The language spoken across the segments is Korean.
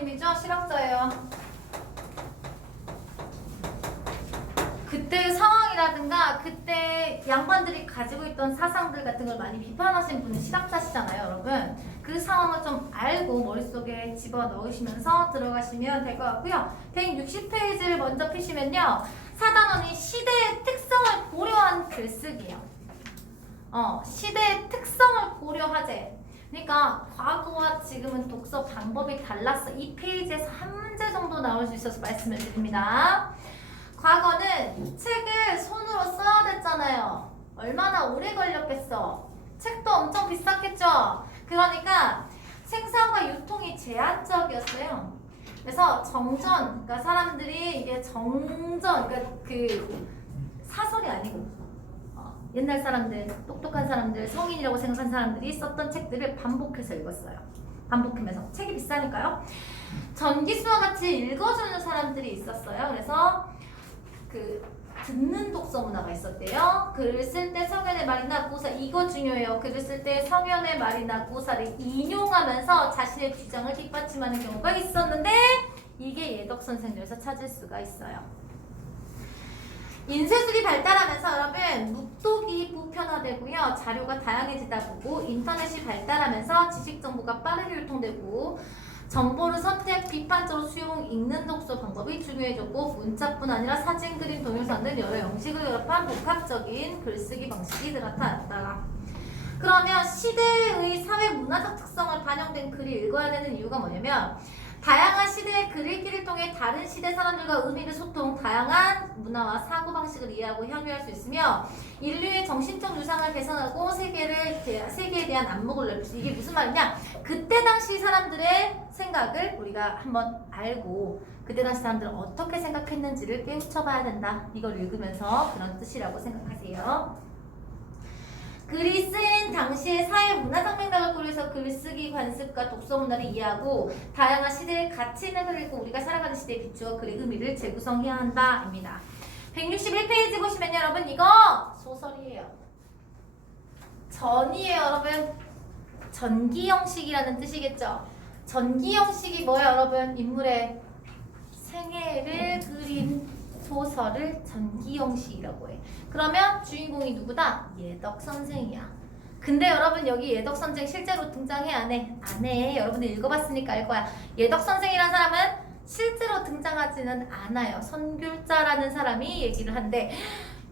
부모님이죠? 실학자예요. 그때 상황이라든가 그때 양반들이 가지고 있던 사상들 같은 걸 많이 비판하신 분은 실학자시잖아요, 여러분. 그 상황을 좀 알고 머릿속에 집어넣으시면서 들어가시면 될 것 같고요. 160페이지를 먼저 펴시면요. 4단원이 시대의 특성을 고려한 글쓰기예요. 시대의 특성을 고려하재. 그러니까 과거와 지금은 독서 방법이 달랐어. 이 페이지에서 한 문제 정도 나올 수 있어서 말씀을 드립니다. 과거는 책을 손으로 써야 됐잖아요. 얼마나 오래 걸렸겠어. 책도 엄청 비쌌겠죠. 그러니까 생산과 유통이 제한적이었어요. 그래서 정전, 그러니까 사람들이 이게 정전, 그러니까 그 사설이 아니고 옛날 사람들, 똑똑한 사람들, 성인이라고 생각한 사람들이 썼던 책들을 반복해서 읽었어요. 반복하면서. 책이 비싸니까요. 전기수와 같이 읽어주는 사람들이 있었어요. 그래서 그 듣는 독서 문화가 있었대요. 글을 쓸 때 성현의 말이나 구사, 이거 중요해요. 글을 쓸 때 성현의 말이나 구사를 인용하면서 자신의 주장을 뒷받침하는 경우가 있었는데 이게 예덕 선생님에서 찾을 수가 있어요. 인쇄술이 발달하면서 여러분 묵독이 보편화되고요. 자료가 다양해지다 보고 인터넷이 발달하면서 지식 정보가 빠르게 유통되고 정보를 선택, 비판적으로 수용, 읽는 독서 방법이 중요해졌고 문자뿐 아니라 사진, 그림, 동영상 등 여러 형식을 결합한 복합적인 글쓰기 방식이 나타났다. 그러면 시대의 사회 문화적 특성을 반영된 글이 읽어야 되는 이유가 뭐냐면 다양한 시대의 글 읽기를 통해 다른 시대 사람들과 의미를 소통, 다양한 문화와 사고방식을 이해하고 향유할 수 있으며 인류의 정신적 유상을 개선하고 세계에 대한 안목을 넓힐 수. 이게 무슨 말이냐? 그때 당시 사람들의 생각을 우리가 한번 알고 그때 당시 사람들은 어떻게 생각했는지를 깨우쳐봐야 된다. 이걸 읽으면서 그런 뜻이라고 생각하세요. 글이 쓰인 당시의 사회 문화적 맥락을 고려해서 글쓰기 관습과 독서 문화를 이해하고 다양한 시대의 가치 있는 글을 읽고 우리가 살아가는 시대에 비추어 글의 의미를 재구성해야 한다 입니다. 161페이지 보시면 여러분 이거 소설이에요. 전이에요 여러분. 전기 형식이라는 뜻이겠죠. 전기 형식이 뭐예요 여러분? 인물의 생애를 그린 소설을 전기 형식이라고 해. 그러면 주인공이 누구다? 예덕 선생이야. 근데 여러분 여기 예덕 선생 실제로 등장해 안 해? 안 해. 여러분들 읽어봤으니까 알 거야. 예덕 선생이라는 사람은 실제로 등장하지는 않아요. 선귤자라는 사람이 얘기를 한데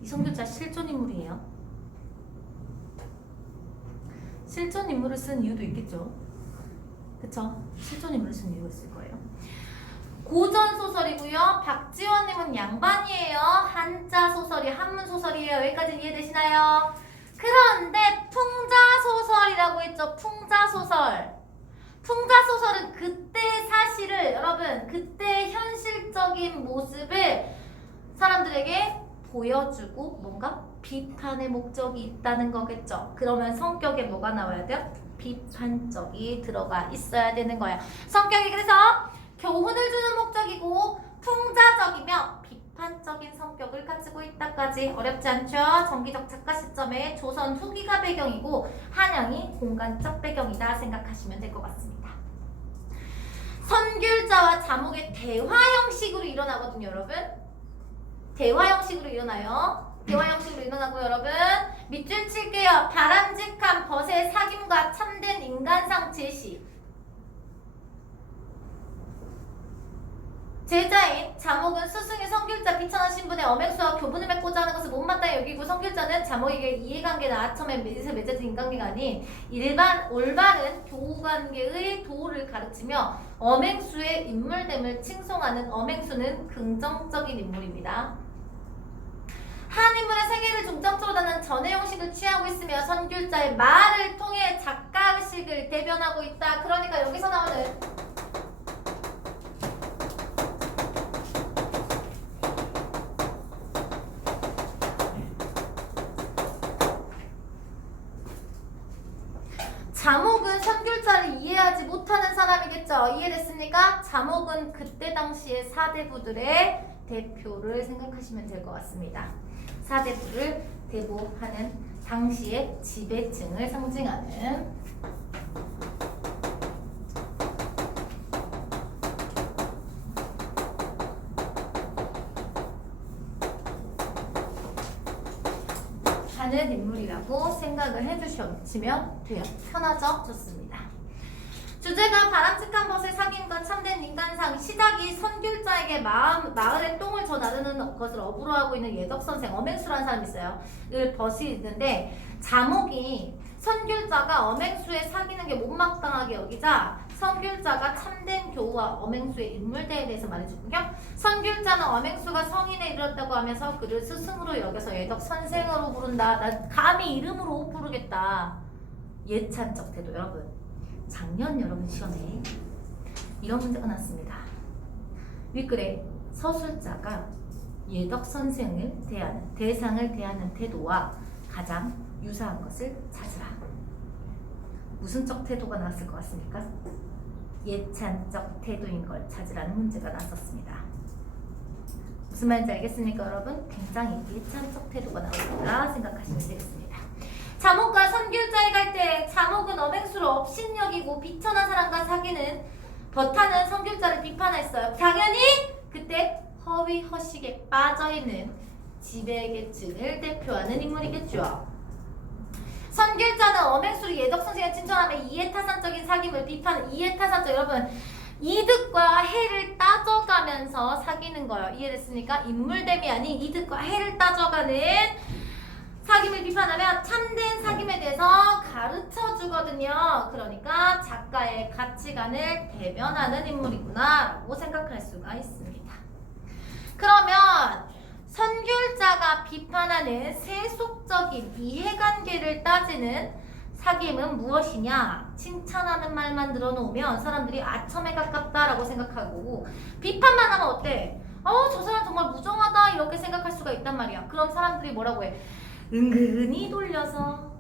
이 선귤자 실존 인물이에요. 실존 인물을 쓴 이유도 있겠죠. 그쵸? 실존 인물을 쓴 이유가 있을 거예요. 고전 소설이고요. 박지원님은 양반이에요. 한자 소설이 한문 소설이에요. 여기까지 이해되시나요? 그런데 풍자 소설이라고 했죠. 풍자 소설. 풍자 소설은 그때 사실을 여러분 그때 현실적인 모습을 사람들에게 보여주고 뭔가 비판의 목적이 있다는 거겠죠. 그러면 성격에 뭐가 나와야 돼요? 비판적이 들어가 있어야 되는 거예요. 성격이 그래서 교훈을 주는 목적이고 풍자적이며 비판적인 성격을 가지고 있다까지 어렵지 않죠? 정기적 작가 시점에 조선 후기가 배경이고 한양이 공간적 배경이다 생각하시면 될 것 같습니다. 선귤자와 자목의 대화 형식으로 일어나거든요 여러분. 대화 형식으로 일어나요. 대화 형식으로 일어나고 여러분 밑줄 칠게요. 바람직한 벗의 사귐과 참된 인간상 제시. 제자인 자목은 스승의 선귤자 비천한 신분의 엄행수와 교분을 맺고자 하는 것을 못마땅히 여기고 선귤자는 자목에게 이해관계나 아첨에 맺어진 인간관계가 아닌 일반 올바른 교우관계의 도를 가르치며 엄행수의 인물됨을 칭송하는 엄행수는 긍정적인 인물입니다. 한 인물의 세계를 중점적으로 다는 전해 형식을 취하고 있으며 선귤자의 말을 통해 작가의식을 대변하고 있다. 그러니까 여기서 나오는 자목은 선귤자를 이해하지 못하는 사람이겠죠. 이해됐습니까? 자목은 그때 당시의 사대부들의 대표를 생각하시면 될 것 같습니다. 사대부를 대표하는 당시의 지배층을 상징하는 하는 인물이라고 생각을 해주시면 돼요. 편하죠? 좋습니다. 주제가 바람직한 것을 사귄과 참된 인간상. 시작이 선귤자에게 마을의 똥을 저 나르는 것을 업으로 하고 있는 예덕선생 엄행수라는 사람이 있어요. 을 벗이 있는데 자목이 선귤자가 엄행수에 사귀는 게 못마땅하게 여기자 선귤자가 참된 교우와 엄행수의 인물대에 대해서 말해주고요. 선귤자는 엄행수가 성인에 이르렀다고 하면서 그를 스승으로 여겨서 예덕선생으로 부른다. 난 감히 이름으로 부르겠다. 예찬적 태도. 여러분, 작년 여러분 시험에 이런 문제가 났습니다. 윗글에 서술자가 예덕선생을 대하는, 대상을 대하는 태도와 가장 유사한 것을 찾으라. 무슨 적 태도가 나왔을 것 같습니까? 예찬적 태도인 걸 찾으라는 문제가 나왔었습니다. 무슨 말인지 알겠습니까, 여러분? 굉장히 예찬적 태도가 나왔다 생각하시면 되겠습니다. 자목과 선귤자의 갈등. 자목은 엄행수를 업신여기고 비천한 사람과 사귀는 버타는 선귤자를 비판했어요. 당연히 그때 허위 허식에 빠져있는 지배계층을 대표하는 인물이겠죠. 선귤자는 엄행수를 예덕선생에 칭찬하며 이해타산적인 사귐을 비판하는. 이해타산적, 여러분, 이득과 해를 따져가면서 사귀는 거예요. 이해됐습니까? 인물됨이 아닌 이득과 해를 따져가는 사귐을 비판하면 참된 사귐에 대해서 가르쳐 주거든요. 그러니까 작가의 가치관을 대변하는 인물이구나 라고 생각할 수가 있습니다. 그러면 선귤자가 비판하는 세속적인 이해관계를 따지는 사귐은 무엇이냐? 칭찬하는 말만 늘어놓으면 사람들이 아첨에 가깝다라고 생각하고, 비판만 하면 어때? 저 사람 정말 무정하다 이렇게 생각할 수가 있단 말이야. 그럼 사람들이 뭐라고 해? 은근히 돌려서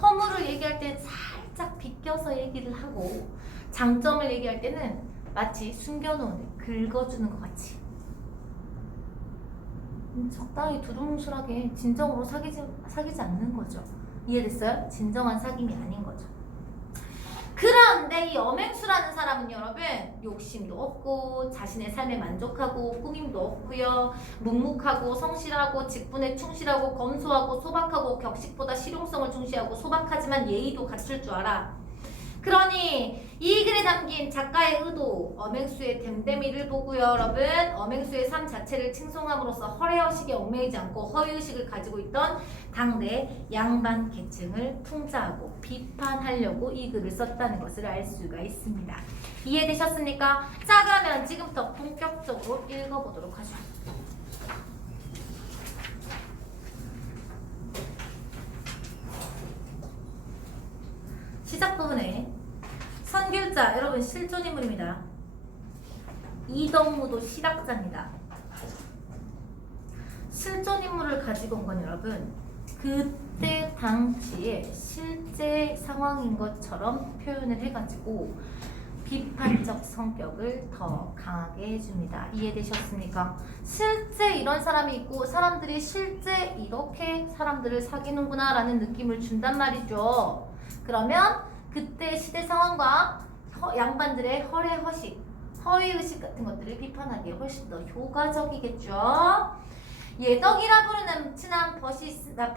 허물을 얘기할 때 살짝 비껴서 얘기를 하고, 장점을 얘기할 때는 마치 숨겨놓은 긁어주는 것 같이 적당히 두루뭉술하게 진정으로 사귀지 않는 거죠. 이해됐어요? 진정한 사귐이 아닌 거죠. 그런데 이 엄행수라는 사람은 여러분 욕심도 없고 자신의 삶에 만족하고 꾸밈도 없고요. 묵묵하고 성실하고 직분에 충실하고 검소하고 소박하고 격식보다 실용성을 중시하고 소박하지만 예의도 갖출 줄 알아. 그러니 이 글에 담긴 작가의 의도, 엄행수의 댐댐이를 보고요, 여러분. 엄행수의 삶 자체를 칭송함으로써 허례허식에 얽매이지 않고 허위의식을 가지고 있던 당대 양반 계층을 풍자하고 비판하려고 이 글을 썼다는 것을 알 수가 있습니다. 이해되셨습니까? 자, 그러면 지금부터 본격적으로 읽어보도록 하죠. 시작 부분에 선귤자, 여러분 실존인물입니다. 이덕무도 실학자입니다. 실존인물을 가지고 온 건 여러분 그때 당시에 실제 상황인 것처럼 표현을 해가지고 비판적 성격을 더 강하게 해줍니다. 이해되셨습니까? 실제 이런 사람이 있고 사람들이 실제 이렇게 사람들을 사귀는구나 라는 느낌을 준단 말이죠. 그러면 그때 시대 상황과 양반들의 허례허식, 허위의식 같은 것들을 비판하기에 훨씬 더 효과적이겠죠. 예덕이라 부르는 친한 벗이 있습니다.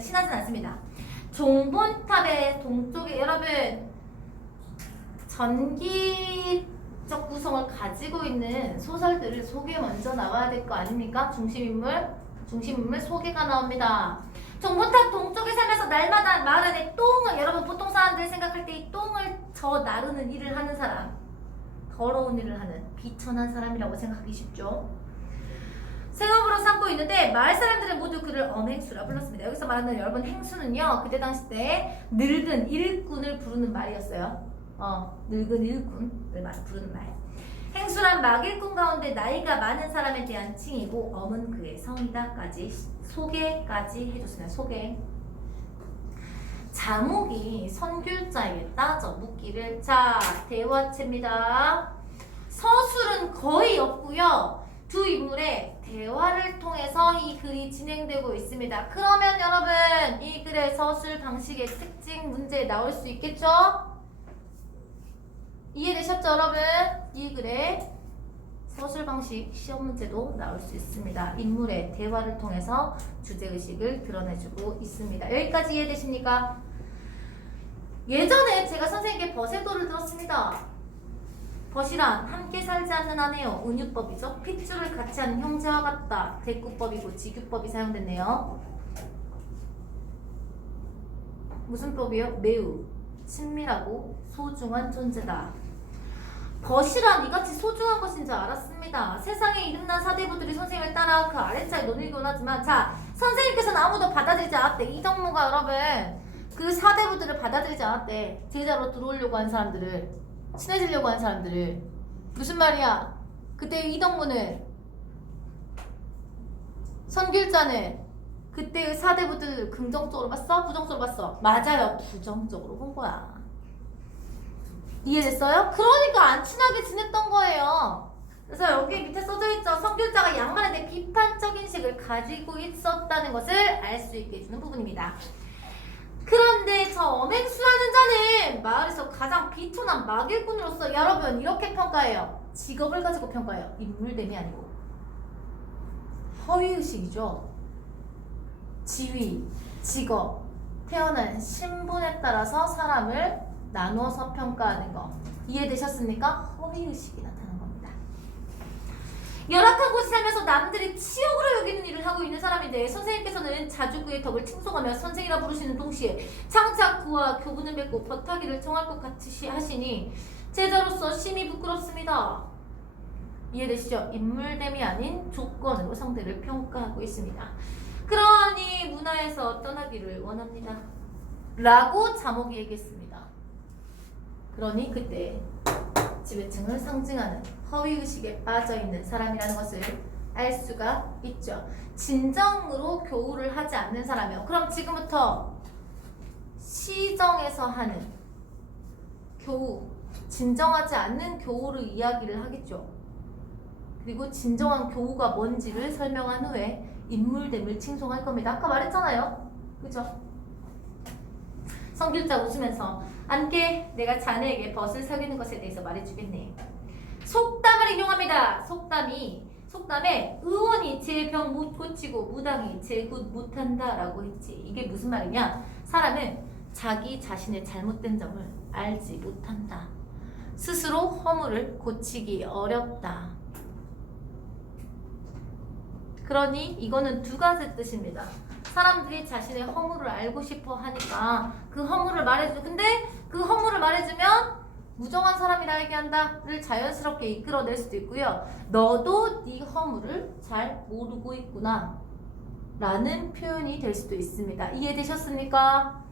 친하진 않습니다. 종본탑의 동쪽에 여러분 전기적 구성을 가지고 있는 소설들을 소개 먼저 나와야 될 거 아닙니까? 중심인물 소개가 나옵니다. 종본탑 동쪽에 살면서 날마다 마을 안에 똥을, 여러분 보통 사람들이 생각할 때 이 똥을 저 나르는 일을 하는 사람, 더러운 일을 하는 비천한 사람이라고 생각하기 쉽죠. 생업으로 삼고 있는데 마을 사람들은 모두 그를 엄행수라 불렀습니다. 여기서 말하는 여러분 행수는요, 그때 당시 때 늙은 일꾼을 부르는 말이었어요. 늙은 일꾼을 부르는 말. 행수란 막일꾼 가운데 나이가 많은 사람에 대한 칭이고 엄은 그의 성이다까지 소개까지 해줬습니다. 소개. 자목이 선귤자에게 따져 묻기를, 자 대화체입니다. 서술은 거의 없고요. 두 인물의 대화를 통해서 이 글이 진행되고 있습니다. 그러면 여러분 이 글의 서술 방식의 특징 문제 나올 수 있겠죠? 이해되셨죠 여러분? 이 글의 서술 방식 시험 문제도 나올 수 있습니다. 인물의 대화를 통해서 주제의식을 드러내주고 있습니다. 여기까지 이해되십니까? 예전에 제가 선생님께 버세도를 들었습니다. 벗이란 함께 살지 않는 아내요. 은유법이죠. 핏줄을 같이 하는 형제와 같다. 대꾸법이고 직유법이 사용됐네요. 무슨 법이요? 매우 친밀하고 소중한 존재다. 벗이란 이같이 소중한 것인 줄 알았습니다. 세상에 이름난 사대부들이 선생님을 따라 그 아래자에 논의곤 하지만 자, 선생님께서는 아무도 받아들이지 않았대. 이덕무가 여러분 그 사대부들을 받아들이지 않았대. 제자로 들어오려고 한 사람들을, 친해지려고 한 사람들을. 무슨 말이야? 그때 이덕무는, 선길자는 그때의 사대부들 긍정적으로 봤어? 부정적으로 봤어? 맞아요. 부정적으로 본 거야. 이해됐어요? 그러니까 안 친하게 지냈던 거예요. 그래서 여기 밑에 써져 있죠. 선길자가 양반에 대해 비판적인 식을 가지고 있었다는 것을 알 수 있게 해주는 부분입니다. 그런데 저 엄행수라는 자는 마을에서 가장 비천한 막일꾼으로서 여러분 이렇게 평가해요. 직업을 가지고 평가해요. 인물됨이 아니고. 허위의식이죠. 지위, 직업, 태어난 신분에 따라서 사람을 나누어서 평가하는 거. 이해되셨습니까? 허위의식이 나타나는 겁니다. 열악한 곳에 살면서 남들이 치욕으로 여기는 일을 하고 있는 사람인데 선생님께서는 자주 그의 덕을 칭송하며 선생이라 부르시는 동시에 장차 그와 교분을 맺고 벼타기를 청할 것 같이 하시니 제자로서 심히 부끄럽습니다. 이해되시죠? 인물됨이 아닌 조건으로 상대를 평가하고 있습니다. 그러니 문화에서 떠나기를 원합니다. 라고 자목이 얘기했습니다. 그러니 그때 지배층을 상징하는 허위의식에 빠져있는 사람이라는 것을 알 수가 있죠. 진정으로 교우를 하지 않는 사람이요. 그럼 지금부터 시정에서 하는 교우, 진정하지 않는 교우를 이야기를 하겠죠. 그리고 진정한 교우가 뭔지를 설명한 후에 인물됨을 칭송할 겁니다. 아까 말했잖아요. 그죠? 성길자 웃으면서 안께 내가 자네에게 벗을 사귀는 것에 대해서 말해주겠네. 속담을 인용합니다. 속담에 의원이 제 병 못 고치고 무당이 제 굿 못한다 라고 했지. 이게 무슨 말이냐? 사람은 자기 자신의 잘못된 점을 알지 못한다. 스스로 허물을 고치기 어렵다. 그러니 이거는 두 가지 뜻입니다. 사람들이 자신의 허물을 알고 싶어 하니까 그 허물을 말해줘. 근데 그 허물을 말해주면 무정한 사람이라 얘기한다를 자연스럽게 이끌어낼 수도 있고요. 너도 네 허물을 잘 모르고 있구나 라는 표현이 될 수도 있습니다. 이해되셨습니까?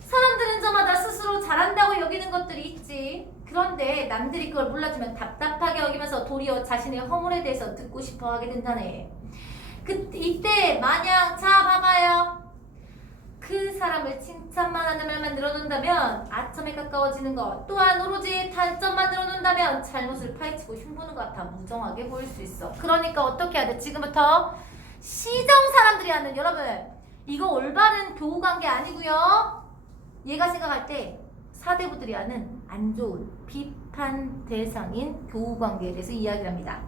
사람들은 저마다 스스로 잘한다고 여기는 것들이 있지. 그런데 남들이 그걸 몰라주면 답답하게 여기면서 도리어 자신의 허물에 대해서 듣고 싶어 하게 된다네. 이때 만약 자 봐봐요. 그 사람을 칭찬만 하는 말만 늘어놓는다면 아첨에 가까워지는 것, 또한 오로지 단점만 늘어놓는다면 잘못을 파헤치고 흉보는 것 같아 무정하게 보일 수 있어. 그러니까 어떻게 해야 돼? 지금부터 시정 사람들이 하는, 여러분 이거 올바른 교우관계 아니고요. 얘가 생각할 때 사대부들이 하는 안 좋은 비판 대상인 교우관계에 대해서 이야기를 합니다.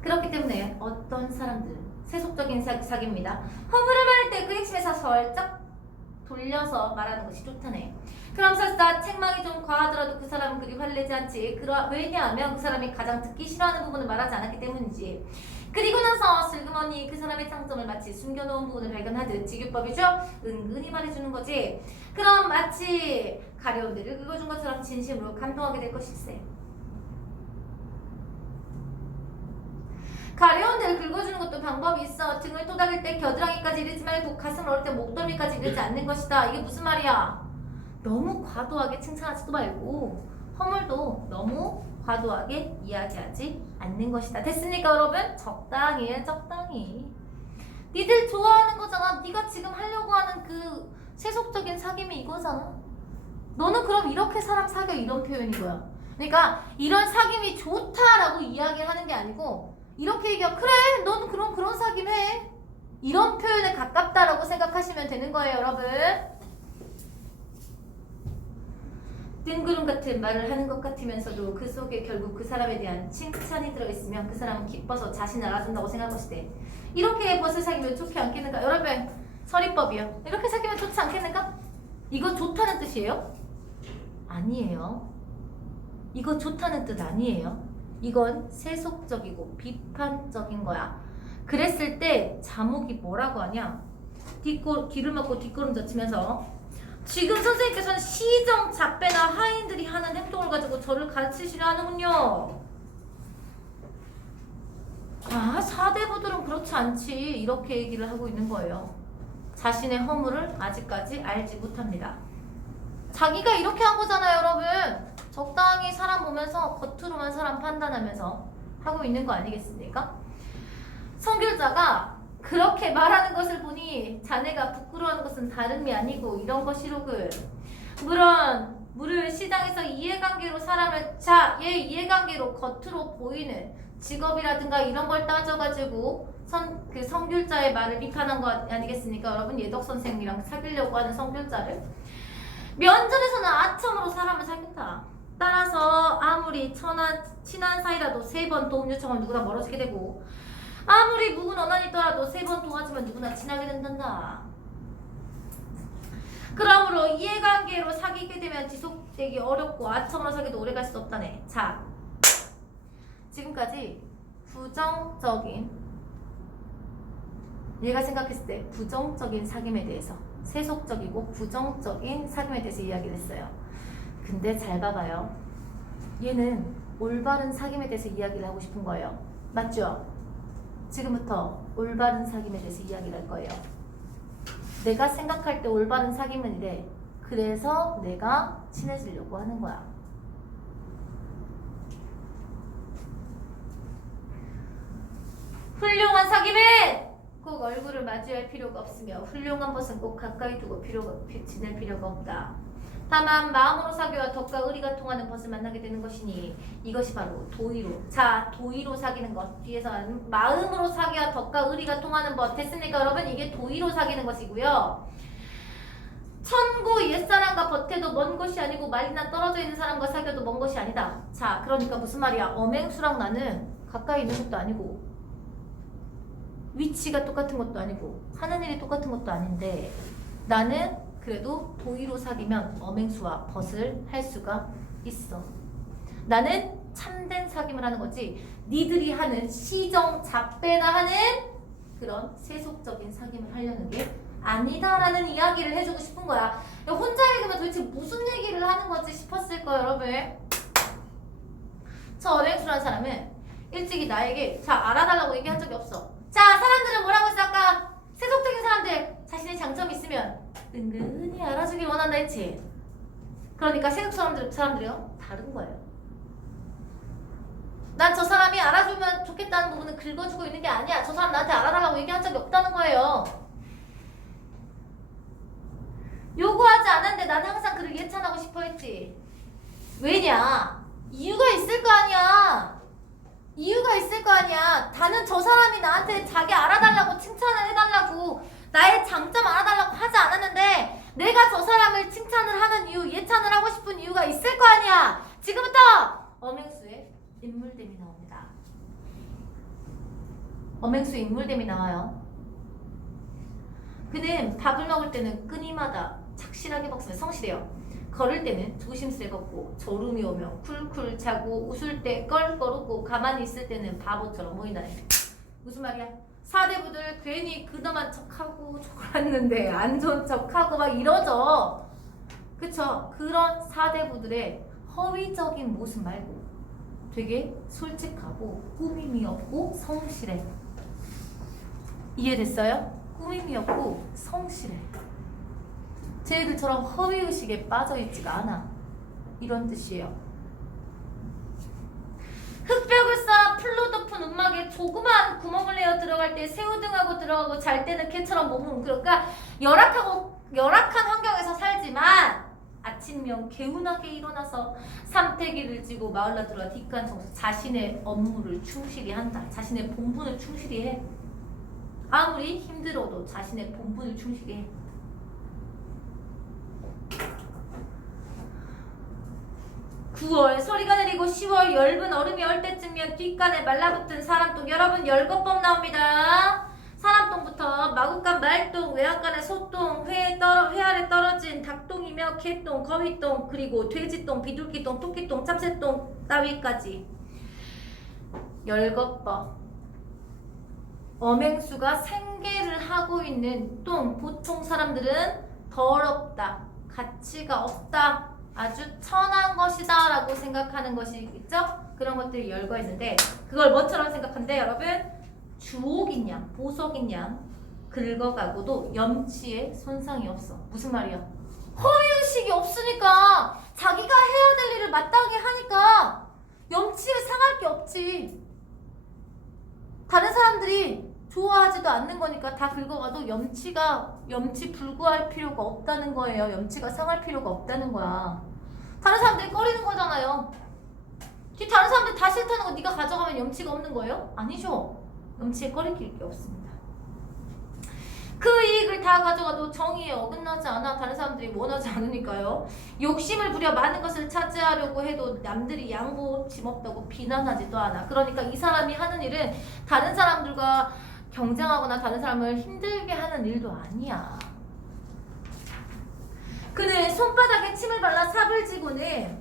그렇기 때문에 어떤 사람들은 세속적인 사기입니다. 허물을 말할 때 그 핵심에서 살짝 돌려서 말하는 것이 좋다네. 그럼 설사 책망이 좀 과하더라도 그 사람은 그리 화내지 않지. 왜냐하면 그 사람이 가장 듣기 싫어하는 부분을 말하지 않았기 때문이지. 그리고 나서 슬그머니 그 사람의 장점을 마치 숨겨놓은 부분을 발견하듯 직유법이죠. 은근히 말해주는 거지. 그럼 마치 가려운 데를 긁어준 것처럼 진심으로 감동하게 될 것일세. 가려운 데를 긁어주는 것도 방법이 있어. 등을 토닥일 때 겨드랑이까지 이르지 말고 가슴을 올 때 목덜미까지 이르지 않는 것이다. 이게 무슨 말이야? 너무 과도하게 칭찬하지도 말고 허물도 너무 과도하게 이야기하지 않는 것이다. 됐습니까 여러분? 적당히 해, 적당히. 니들 좋아하는 거잖아. 네가 지금 하려고 하는 그 세속적인 사귐이 이거잖아. 너는 그럼 이렇게 사람 사겨, 이런 표현이고요. 그러니까 이런 사귐이 좋다라고 이야기하는 게 아니고 이렇게 얘기하면 그래 너는 그럼 그런 사귐 해, 이런 표현에 가깝다라고 생각하시면 되는 거예요 여러분. 뜬구름 같은 말을 하는 것 같으면서도 그 속에 결국 그 사람에 대한 칭찬이 들어있으면 그 사람은 기뻐서 자신을 알아준다고 생각할 것이대. 이렇게 벗을 사귀면 좋지 않겠는가? 여러분, 서리법이요. 이렇게 사귀면 좋지 않겠는가? 이거 좋다는 뜻이에요? 아니에요. 이거 좋다는 뜻 아니에요. 이건 세속적이고 비판적인 거야. 그랬을 때 자목이 뭐라고 하냐? 귀를 막고 뒷걸음질 치면서 지금 선생님께서는 시정, 잡배나 하인들이 하는 행동을 가지고 저를 가르치시려 하는군요. 아, 사대부들은 그렇지 않지. 이렇게 얘기를 하고 있는 거예요. 자신의 허물을 아직까지 알지 못합니다. 자기가 이렇게 한 거잖아요, 여러분. 적당히 사람 보면서 겉으로만 사람 판단하면서 하고 있는 거 아니겠습니까? 성결자가 그렇게 말하는 것을 보니 자네가 부끄러워하는 것은 다름이 아니고 이런 것이로군. 물론 물을 시장에서 이해관계로 사람을 이해관계로 겉으로 보이는 직업이라든가 이런 걸 따져가지고 그 성결자의 말을 비판한 거 아니겠습니까? 여러분, 예덕 선생님이랑 사귀려고 하는 성결자를 면전에서는 아첨으로 사람을 사귄다. 따라서 아무리 친한 사이라도 3번 도움 요청하면 누구나 멀어지게 되고 아무리 묵은 언한이더라도 3번 도와주면 누구나 친하게 된단다. 그러므로 이해관계로 사귀게 되면 지속되기 어렵고 아첨으로 사귀도 오래갈 수 없다네. 자, 지금까지 부정적인, 얘가 생각했을 때 부정적인 사귐에 대해서, 세속적이고 부정적인 사귐에 대해서 이야기를 했어요. 근데 잘 봐봐요. 얘는 올바른 사귐에 대해서 이야기를 하고 싶은 거예요. 맞죠? 지금부터 올바른 사귐에 대해서 이야기를 할 거예요. 내가 생각할 때 올바른 사귐은 이래. 그래서 내가 친해지려고 하는 거야. 훌륭한 사귐은 꼭 얼굴을 마주할 필요가 없으며 훌륭한 것은 꼭 가까이 두고 지낼 필요가 없다. 다만 마음으로 사귀어야 덕과 의리가 통하는 것을 만나게 되는 것이니 이것이 바로 도의로. 자, 도의로 사귀는 것. 뒤에서는 마음으로 사귀어야 덕과 의리가 통하는 것. 됐습니까, 여러분? 이게 도의로 사귀는 것이고요. 천고 옛사람과 버태도 먼 것이 아니고 말이나 떨어져 있는 사람과 사귀어도 먼 것이 아니다. 자, 그러니까 무슨 말이야? 엄행수랑 나는 가까이 있는 것도 아니고 위치가 똑같은 것도 아니고 하는 일이 똑같은 것도 아닌데 나는 그래도 도의로 사귀면 엄행수와 벗을 할 수가 있어. 나는 참된 사귐을 하는 거지 니들이 하는 시정, 잡배나 하는 그런 세속적인 사귐을 하려는 게 아니다라는 이야기를 해주고 싶은 거야. 혼자 읽으면 도대체 무슨 얘기를 하는 건지 싶었을 거예요, 여러분. 저 엄행수라는 사람은 일찍이 나에게 자, 알아달라고 얘기한 적이 없어. 자, 사람들은 뭐라고 했어? 아까 세속적인 사람들 자신의 장점이 있으면 은근히 알아주길 원한다 했지. 그러니까 세속 사람들이요 다른 거예요. 난 저 사람이 알아주면 좋겠다는 부분을 긁어주고 있는 게 아니야. 저 사람 나한테 알아달라고 얘기한 적이 없다는 거예요. 요구하지 않았는데 난 항상 그를 예찬하고 싶어 했지. 왜냐? 이유가 있을 거 아니야. 이유가 있을 거 아니야. 나는 저 사람이 나한테 자기 알아달라고 칭찬을 해달라고 나의 장점 알아달라고 하지 않았는데 내가 저 사람을 칭찬을 하는 이유, 예찬을 하고 싶은 이유가 있을 거 아니야. 지금부터 엄행수의 인물됨이 나옵니다. 엄행수의 인물됨이 나와요. 그는 밥을 먹을 때는 끊임마다 착실하게 먹으며 성실해요. 걸을 때는 조심스레 걷고 졸음이 오면 쿨쿨 자고 웃을 때 껄껄 웃고 가만히 있을 때는 바보처럼 보인다네. 무슨 말이야? 사대부들 괜히 그나마 척하고 졸았는데 안 좋은 척하고 막 이러죠. 그쵸? 그런 사대부들의 허위적인 모습 말고 되게 솔직하고 꾸밈이 없고 성실해. 이해됐어요? 꾸밈이 없고 성실해. 쟤들처럼 허위의식에 빠져있지가 않아. 이런 뜻이에요. 흙벽을 쌓아 풀로 덮은 움막에 조그만 구멍을 내어 들어갈 때 새우등하고 들어가고 잘 때는 개처럼 몸을 웅크러니까 열악한 환경에서 살지만 아침명 개운하게 일어나서 삼태기를 쥐고 마을로 들어와 뒷간 청소 자신의 업무를 충실히 한다. 자신의 본분을 충실히 해. 아무리 힘들어도 자신의 본분을 충실히 해. 9월 서리가 내리고 10월 엷은 얼음이 얼 때쯤이면 뒷간에 말라붙은 사람똥. 여러분 열거법 나옵니다. 사람똥부터 마구간 말똥, 외양간에 소똥, 회 아래 떨어진 닭똥이며 개똥, 거위똥, 그리고 돼지똥, 비둘기똥, 토끼똥, 짭새똥 따위까지. 열거법. 엄행수가 생계를 하고 있는 똥. 보통 사람들은 더럽다, 가치가 없다, 아주 천한 것이다 라고 생각하는 것이 있죠? 그런 것들이 열거 있는데 그걸 뭐처럼 생각한대 여러분? 주옥인 양, 보석인 양 긁어가고도 염치에 손상이 없어. 무슨 말이야? 허위의식이 없으니까 자기가 해야 될 일을 마땅하게 하니까 염치에 상할 게 없지. 다른 사람들이 좋아하지도 않는 거니까 다 긁어가도 염치 불구할 필요가 없다는 거예요. 염치가 상할 필요가 없다는 거야. 다른 사람들이 꺼리는 거잖아요. 다른 사람들 다 싫다는 거 네가 가져가면 염치가 없는 거예요? 아니죠. 염치에 꺼리길 게 없습니다. 그 이익을 다 가져가도 정의에 어긋나지 않아. 다른 사람들이 원하지 않으니까요. 욕심을 부려 많은 것을 차지하려고 해도 남들이 양보침 없다고 비난하지도 않아. 그러니까 이 사람이 하는 일은 다른 사람들과 경쟁하거나 다른 사람을 힘들게 하는 일도 아니야. 그는 손바닥에 침을 발라 삽을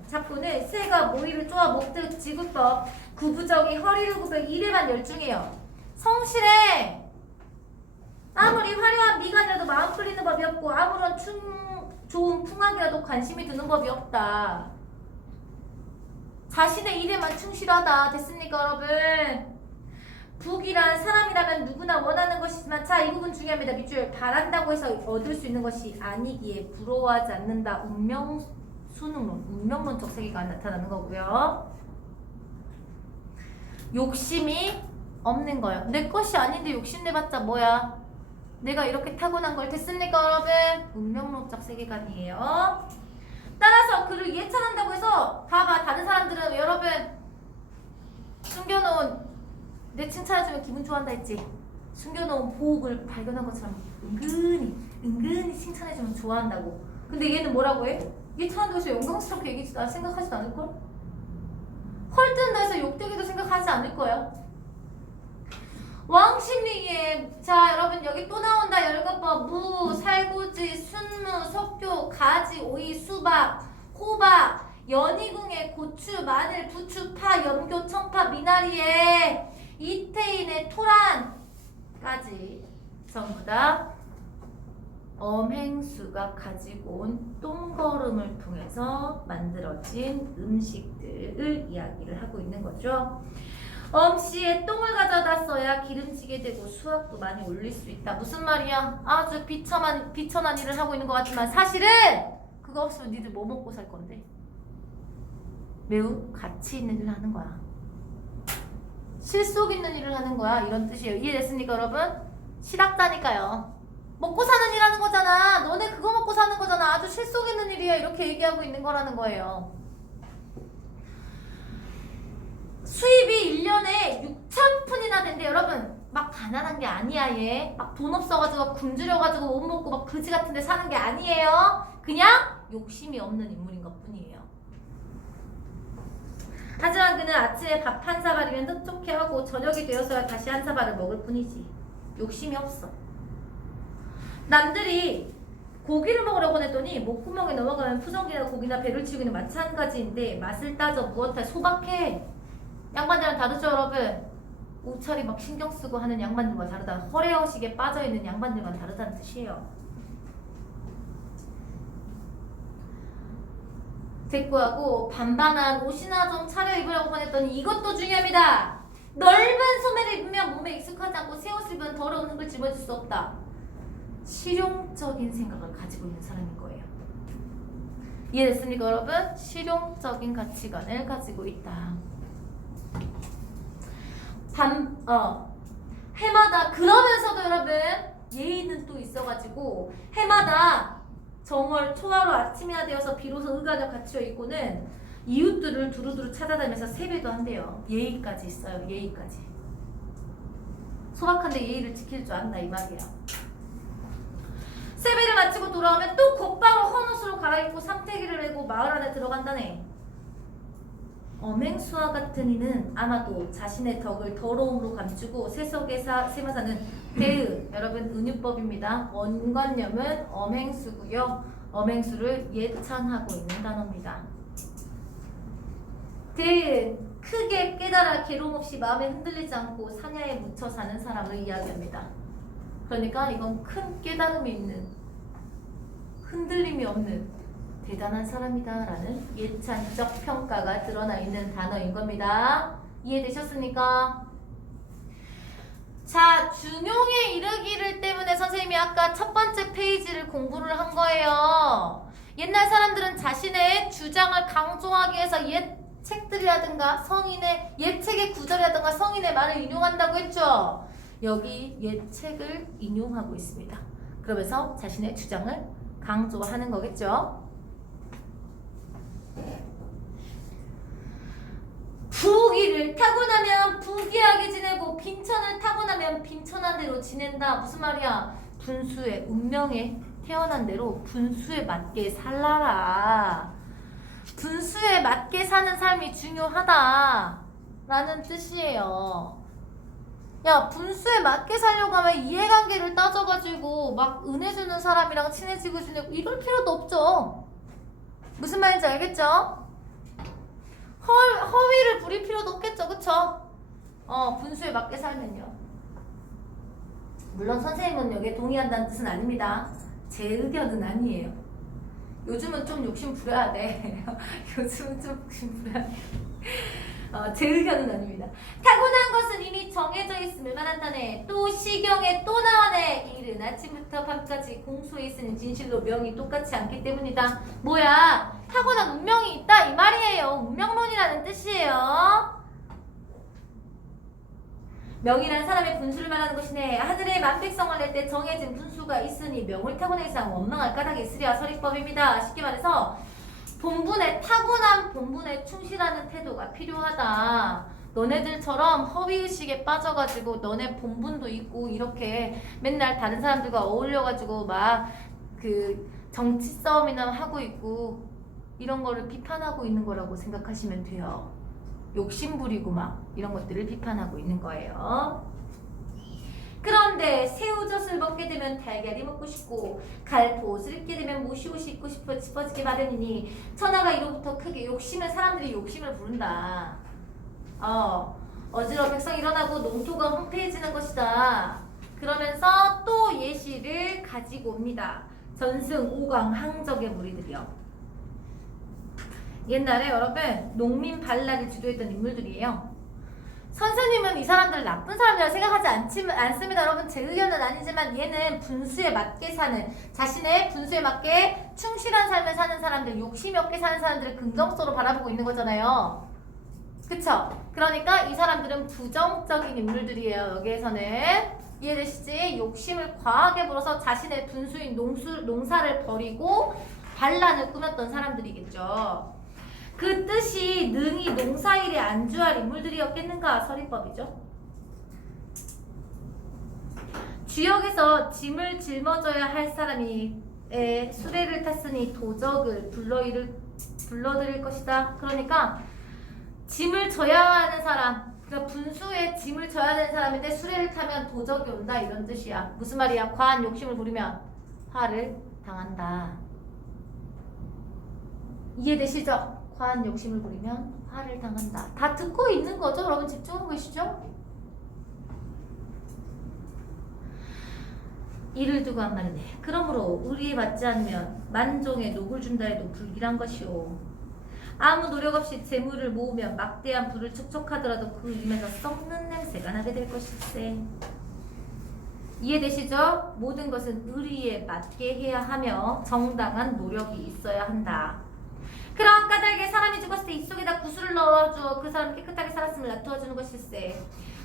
잡고는 새가 모이를 쪼아 먹듯 지구법, 구부정이 허리를 굽혀 일에만 열중해요. 성실해. 아무리 화려한 미간이라도 마음 끌리는 법이 없고 아무런 좋은 풍악이라도 관심이 드는 법이 없다. 자신의 일에만 충실하다. 됐습니까 여러분? 북이란 사람이라면 누구나 원하는 것이지만 자, 이 부분 중요합니다. 밑줄. 바란다고 해서 얻을 수 있는 것이 아니기에 부러워하지 않는다. 운명수능론, 운명론적 세계가 나타나는 거고요. 욕심이 없는 거예요. 내 것이 아닌데 욕심내봤자 뭐야? 내가 이렇게 타고난 걸. 됐습니까 여러분? 운명론적 세계관이에요. 따라서 그를 예찬한다고 해서 봐봐. 다른 사람들은 여러분 숨겨놓은 내 칭찬해주면 기분 좋아한다 했지? 숨겨놓은 보복을 발견한 것처럼 은근히 칭찬해주면 좋아한다고. 근데 얘는 뭐라고 해? 예찬한다고 해서 영광스럽게 얘기하지도 생각하지도 않을걸? 헐뜬다 해서 욕되기도 생각하지 않을 거야. 왕십리에 자 여러분 여기 또 나온다. 열거법. 무, 살구지, 순무, 석교, 가지, 오이, 수박, 호박, 연희궁에 고추, 마늘, 부추, 파, 염교, 청파, 미나리에 이태인의 토란까지 전부 다 엄행수가 가지고 온 똥걸음을 통해서 만들어진 음식들을 이야기를 하고 있는 거죠. 엄씨의 똥을 가져다 써야 기름지게 되고 수확도 많이 올릴 수 있다. 무슨 말이야? 아주 비천한 일을 하고 있는 것 같지만 사실은 그거 없으면 니들 뭐 먹고 살 건데? 매우 가치 있는 일을 하는 거야. 실속 있는 일을 하는 거야. 이런 뜻이에요. 이해됐습니까 여러분? 실학자니까요. 먹고 사는 일 하는 거잖아. 너네 그거 먹고 사는 거잖아. 아주 실속 있는 일이야. 이렇게 얘기하고 있는 거라는 거예요. 수입이 1년에 6,000푼이나 된대. 여러분 막 가난한 게 아니야. 얘 막 돈 없어가지고 굶주려가지고 못 먹고 막 그지 같은 데 사는 게 아니에요. 그냥 욕심이 없는 인물인 것 뿐이에요. 하지만 그는 아침에 밥 한 사발이면 흡족해 하고 저녁이 되어서야 다시 한 사발을 먹을 뿐이지. 욕심이 없어. 남들이 고기를 먹으려고 했더니 목구멍에 넘어가면 푸성기나 고기나 배를 치우기는 마찬가지인데 맛을 따져 무엇할 소박해. 양반들은 다르죠 여러분? 옷차림 막 신경쓰고 하는 양반들과 다르다. 허례허식에 빠져있는 양반들과 다르다는 뜻이에요. 대꾸하고 반반한 옷이나 좀 차려입으라고 보냈더니 이것도 중요합니다. 넓은 소매를 입으면 몸에 익숙하지 않고 새 옷을 입으면 더러운 흙을 집어줄 수 없다. 실용적인 생각을 가지고 있는 사람인 거예요. 이해됐습니까 여러분? 실용적인 가치관을 가지고 있다. 해마다 그러면서도 여러분 예의는 또 있어가지고 해마다 정월 초하루 아침이나 되어서 비로소 의관을 갖추어 입고는 이웃들을 두루두루 찾아다니면서 세배도 한대요. 예의까지 있어요. 예의까지. 소박한데 예의를 지킬 줄 안다 이 말이야. 세배를 마치고 돌아오면 또 곧바로 헌옷으로 갈아입고 삼태기를 내고 마을 안에 들어간다네. 엄행수와 같은 이는 아마도 자신의 덕을 더러움으로 감추고 세속에서는 대의. 여러분 은유법입니다. 원관념은 엄행수고요. 엄행수를 예찬하고 있는 단어입니다. 대의, 크게 깨달아 괴로움 없이 마음에 흔들리지 않고 사냐에 묻혀 사는 사람을 이야기합니다. 그러니까 이건 큰 깨달음이 있는, 흔들림이 없는 대단한 사람이다 라는 예찬적 평가가 드러나 있는 단어인 겁니다. 이해되셨습니까? 자, 중용에 이르기를 때문에 선생님이 아까 첫 번째 페이지를 공부를 한 거예요. 옛날 사람들은 자신의 주장을 강조하기 위해서 옛 책들이라든가 성인의 옛책의 구절이라든가 성인의 말을 인용한다고 했죠. 여기 옛책을 인용하고 있습니다. 그러면서 자신의 주장을 강조하는 거겠죠. 부귀를 타고나면 부귀하게 지내고 빈천을 타고나면 빈천한 대로 지낸다. 무슨 말이야? 분수의 운명에 태어난 대로 분수에 맞게 살라라. 분수에 맞게 사는 삶이 중요하다 라는 뜻이에요. 야, 분수에 맞게 살려고 하면 이해관계를 따져가지고 막 은혜 주는 사람이랑 친해지고 지내고 이럴 필요도 없죠. 무슨 말인지 알겠죠? 허위를 부릴 필요도 없겠죠. 그쵸? 분수에 맞게 살면요. 물론 선생님은 여기에 동의한다는 뜻은 아닙니다. 제 의견은 아니에요. 요즘은 좀 욕심 부려야 돼. 요즘은 좀 욕심 부려야 돼. 제 의견은 아닙니다. 타고난 것은 이미 정해져 있음을 말한다네. 또 시경에 또 나와네. 이른 아침부터 밤까지 공소에 있으니 진실로 명이 똑같지 않기 때문이다. 뭐야? 타고난 운명이 있다 이 말이에요. 운명론이라는 뜻이에요. 명이란 사람의 분수를 말하는 것이네. 하늘에 만백성을 낼 때 정해진 분수가 있으니 명을 타고낸 이상 원망할 까닭이 있으랴. 서리법입니다. 쉽게 말해서 본분에 타고난 본분에 충실하는 태도가 필요하다. 너네들처럼 허위의식에 빠져가지고 너네 본분도 있고 이렇게 맨날 다른 사람들과 어울려가지고 막 그 정치 싸움이나 하고 있고 이런 거를 비판하고 있는 거라고 생각하시면 돼요. 욕심 부리고 막 이런 것들을 비판하고 있는 거예요. 그런데 새우젓을 먹게 되면 달걀이 먹고 싶고 갈포옷을 입게 되면 모시옷이 입고 싶어지게 마련이니 천하가 이로부터 크게 욕심은 사람들이 욕심을 부른다. 어지러워 백성 일어나고 농토가 황폐해지는 것이다. 그러면서 또 예시를 가지고 옵니다. 전승, 오강, 항적의 무리들이요. 옛날에 여러분 농민 반란을 주도했던 인물들이에요. 선생님은 이 사람들을 나쁜 사람이라고 생각하지 않습니다. 여러분 제 의견은 아니지만 얘는 분수에 맞게 사는 자신의 분수에 맞게 충실한 삶을 사는 사람들, 욕심이 없게 사는 사람들을 긍정적으로 바라보고 있는 거잖아요. 그쵸? 그러니까 이 사람들은 부정적인 인물들이에요. 여기에서는 이해되시지? 욕심을 과하게 불어서 자신의 분수인 농사를 버리고 반란을 꾸몄던 사람들이겠죠. 그 뜻이 능히 농사일에 안주할 인물들이었겠는가? 서리법이죠. 주역에서 짐을 짊어져야 할 사람이 수레를 탔으니 도적을 불러들일 것이다. 그러니까 짐을 져야 하는 사람, 그러니까 분수에 짐을 져야 되는 사람인데 수레를 타면 도적이 온다 이런 뜻이야. 무슨 말이야? 과한 욕심을 부리면 화를 당한다. 이해되시죠? 과한 욕심을 부리면 화를 당한다. 다 듣고 있는 거죠? 여러분 집중하고 계시죠? 이를 두고 한 말이네. 그러므로 의리에 맞지 않으면 만종의 녹을 준다 해도 불길한 것이오. 아무 노력 없이 재물을 모으면 막대한 불을 촉촉하더라도 그 입에서 썩는 냄새가 나게 될 것일세. 이해되시죠? 모든 것은 의리에 맞게 해야 하며 정당한 노력이 있어야 한다. 그런 까닭에 사람이 죽었을 때 입속에다 구슬을 넣어주어 그 사람이 깨끗하게 살았음을 나타주는 것일세.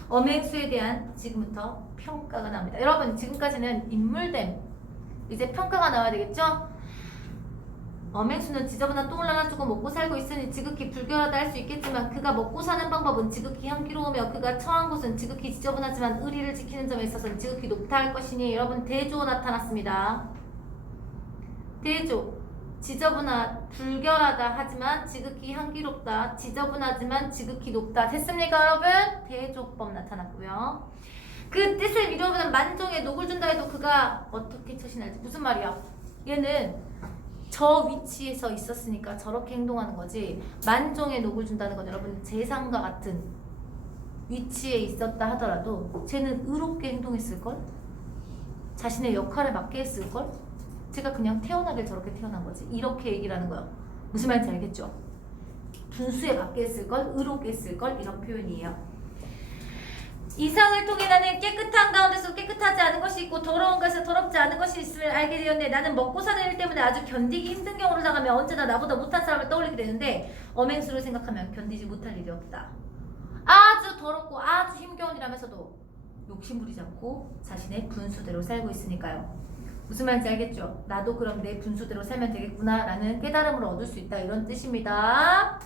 엄행수에 대한 지금부터 평가가 나옵니다. 여러분 지금까지는 인물됨, 이제 평가가 나와야 되겠죠? 엄행수는 지저분한 똥을 나눠주고 먹고 살고 있으니 지극히 불결하다 할 수 있겠지만 그가 먹고 사는 방법은 지극히 향기로우며 그가 처한 곳은 지극히 지저분하지만 의리를 지키는 점에 있어서는 지극히 높다 할 것이니 여러분 대조 나타났습니다. 대조. 불결하다 하지만 지극히 향기롭다. 지저분하지만 지극히 높다. 됐습니까 여러분? 대조법 나타났고요. 그 뜻을 이루어보는 만종에 녹을 준다 해도 그가 어떻게 처신할지. 무슨 말이야? 얘는 저 위치에서 있었으니까 저렇게 행동하는 거지. 만종에 녹을 준다는 건 여러분 재상과 같은 위치에 있었다 하더라도 쟤는 의롭게 행동했을걸? 자신의 역할에 맞게 했을걸? 제가 그냥 태어나길 저렇게 태어난 거지. 이렇게 얘기를 하는 거야. 무슨 말인지 알겠죠? 분수에 맞게 했을걸? 의롭게 했을걸? 이런 표현이에요. 이상을 통해 나는 깨끗한 가운데서 깨끗하지 않은 것이 있고 더러운 것에서 더럽지 않은 것이 있음을 알게 되었네. 나는 먹고 사는 일 때문에 아주 견디기 힘든 경우를 당하면 언제나 나보다 못한 사람을 떠올리게 되는데 엄행수를 생각하면 견디지 못할 일이 없다. 아주 더럽고 아주 힘겨운 일하면서도 욕심부리지 않고 자신의 분수대로 살고 있으니까요. 무슨 말인지 알겠죠? 나도 그럼 내 분수대로 살면 되겠구나 라는 깨달음을 얻을 수 있다 이런 뜻입니다.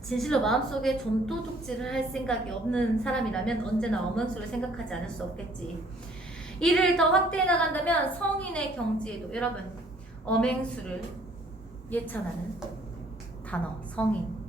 진실로 마음속에 좀도둑질을 할 생각이 없는 사람이라면 언제나 엄행수를 생각하지 않을 수 없겠지. 이를 더 확대해 나간다면 성인의 경지에도 여러분 엄행수를 예찬하는 단어 성인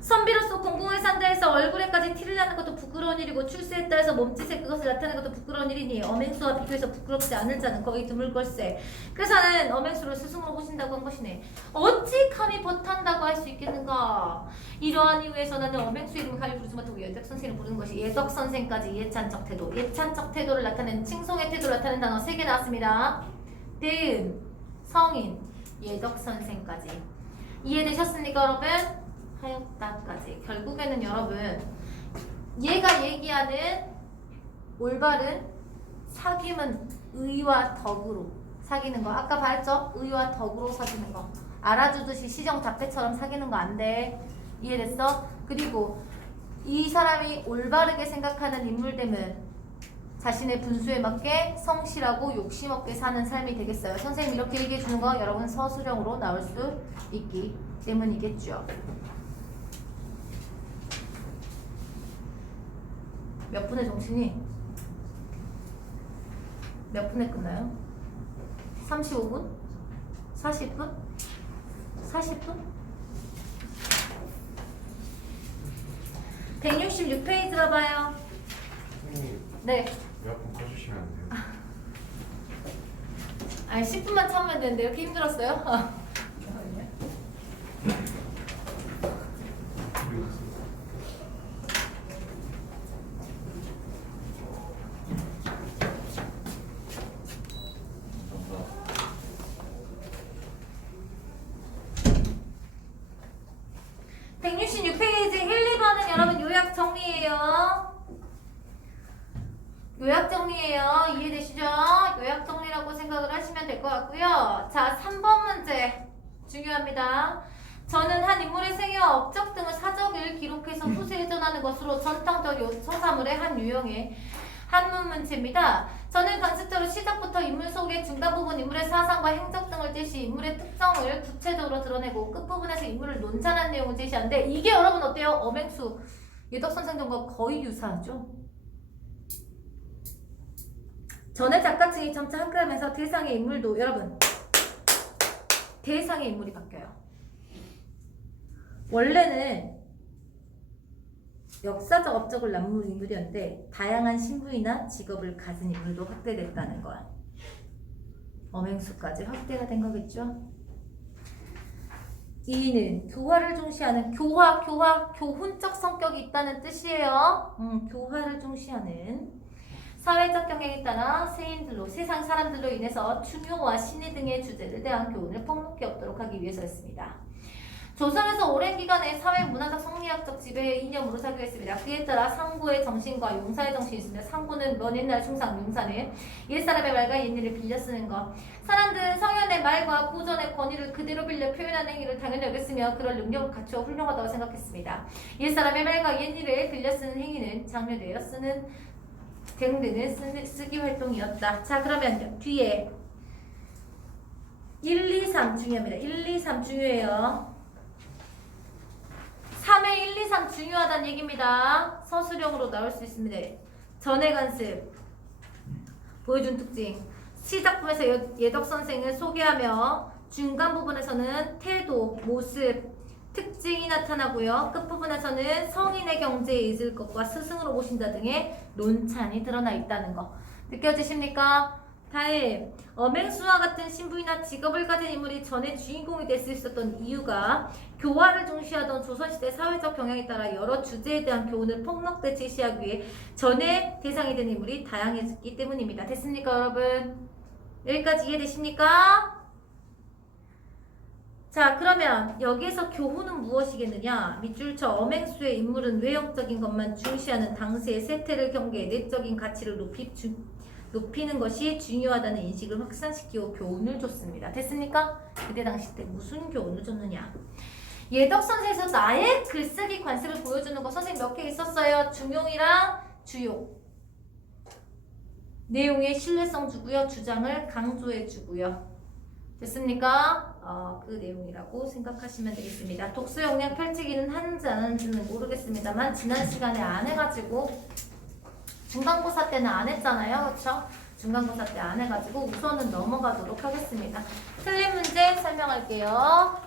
선비로서 공공을 산다 해서 얼굴에까지 티를 나는 것도 부끄러운 일이고 출세했다 해서 몸짓에 그것을 나타내는 것도 부끄러운 일이니 엄행수와 비교해서 부끄럽지 않을 자는 거의 드물 걸세. 그래서는 엄행수를 스승으로 보신다고 한 것이네. 어찌 감히 버탄다고 할 수 있겠는가. 이러한 이유에서 나는 엄행수 이름을 감히 부르지 못하고 예덕선생을 부르는 것이 예덕선생까지 예찬적 태도 예찬적 태도를 나타내는 칭송의 태도를 나타내는 단어 3개 나왔습니다. 대음, 성인, 예덕선생까지 이해되셨습니까 여러분? 하였다까지. 결국에는 여러분 얘가 얘기하는 올바른 사귐은 의와 덕으로 사귀는 거. 아까 봤죠? 의와 덕으로 사귀는 거. 알아주듯이 시정잡배처럼 사귀는 거 안 돼. 이해됐어? 그리고 이 사람이 올바르게 생각하는 인물되면 자신의 분수에 맞게 성실하고 욕심없게 사는 삶이 되겠어요. 선생님 이렇게 얘기해 주는 거 여러분 서술형으로 나올 수 있기 때문이겠죠. 몇 분에 정신이? 몇 분에 끝나요? 35분? 40분? 40분? 166페이지 봐봐요. 선생님, 네. 에어컨 꺼주시면 안 돼요? 아니 10분만 참으면 되는데 이렇게 힘들었어요? 요약 정리예요. 이해되시죠? 요약 정리라고 생각을 하시면 될 것 같고요. 자, 3번 문제 중요합니다. 저는 한 인물의 생애와 업적 등을 사적을 기록해서 후세에 전하는 것으로 전통적 서사물의 한 유형의 한문 문체입니다. 저는 관습적으로 시작부터 인물 속의 중간 부분 인물의 사상과 행적 등을 제시, 인물의 특성을 구체적으로 드러내고 끝부분에서 인물을 논찬한 내용을 제시하는데 이게 여러분 어때요? 엄행수 예덕선생전과 거의 유사하죠? 전의 작가층이 점차 합격하면서 대상의 인물도 여러분 대상의 인물이 바뀌어요. 원래는 역사적 업적을 남긴 인물이었는데 다양한 신분이나 직업을 가진 인물도 확대됐다는 거야. 엄행수까지 확대가 된 거겠죠. 이는 교화를 중시하는 교훈적 성격이 있다는 뜻이에요. 교화를 중시하는 사회적 경향에 따라 세상 사람들로 인해서 충효와 신의 등의 주제를 대한 교훈을 폭넓게 얻도록 하기 위해서였습니다. 조선에서 오랜 기간에 사회 문화적 성리학적 지배의 이념으로 작용했습니다. 그에 따라 상고의 정신과 용사의 정신이 있습니다. 상고는 먼 옛날 충상, 용사는 옛사람의 말과 옛일을 빌려 쓰는 것. 사람들은 성현의 말과 고전의 권위를 그대로 빌려 표현하는 행위를 당연히 여겼으며 그럴 능력을 갖추어 훌륭하다고 생각했습니다. 옛사람의 말과 옛일을 빌려 쓰는 행위는 장려되어 대응되는 쓰기 활동이었다. 자, 그러면 뒤에 1, 2, 3 중요합니다. 1, 2, 3 중요해요. 3의 1, 2, 특징상 중요하다는 얘기입니다. 서술형으로 나올 수 있습니다. 전해 관습 보여준 특징. 시작부에서 예덕 선생을 소개하며 중간 부분에서는 태도, 모습, 특징이 나타나고요. 끝부분에서는 성인의 경제에 있을 것과 스승으로 보신다 등의 논찬이 드러나 있다는 거. 느껴지십니까? 다음, 엄행수와 같은 신분이나 직업을 가진 인물이 전에 주인공이 될 수 있었던 이유가 교화를 중시하던 조선시대 사회적 경향에 따라 여러 주제에 대한 교훈을 폭넓게 제시하기 위해 전에 대상이 된 인물이 다양해졌기 때문입니다. 됐습니까, 여러분? 여기까지 이해되십니까? 자, 그러면 여기에서 교훈은 무엇이겠느냐? 밑줄쳐 엄행수의 인물은 외형적인 것만 중시하는 당시의 세태를 경계해 내적인 가치를 높이는 것이 중요하다는 인식을 확산시키고 교훈을 줬습니다. 됐습니까? 그때 당시 때 무슨 교훈을 줬느냐? 예덕 선생에서 나의 글쓰기 관습을 보여주는 거 선생님 몇 개 있었어요? 중용이랑 주요. 내용의 신뢰성 주고요. 주장을 강조해 주고요. 됐습니까? 그 내용이라고 생각하시면 되겠습니다. 독서 역량 펼치기는 하는지 안 하는지는 모르겠습니다만 지난 시간에 안 해가지고 중간고사 때는 안 했잖아요. 그렇죠? 중간고사 때 안 해가지고 우선은 넘어가도록 하겠습니다. 틀린 문제 설명할게요.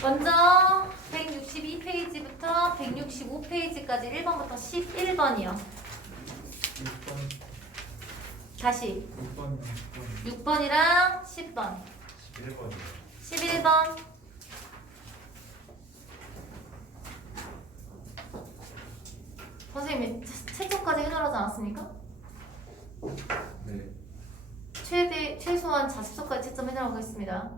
먼저 162페이지부터 165페이지까지 1번부터 11번이요. 6번. 다시 6번. 6번이랑 10번 11번이요. 11번 선생님이 채점까지 해놓으지 않았습니까? 네. 최소한 자습서까지 채점해놓으라고 했습니다.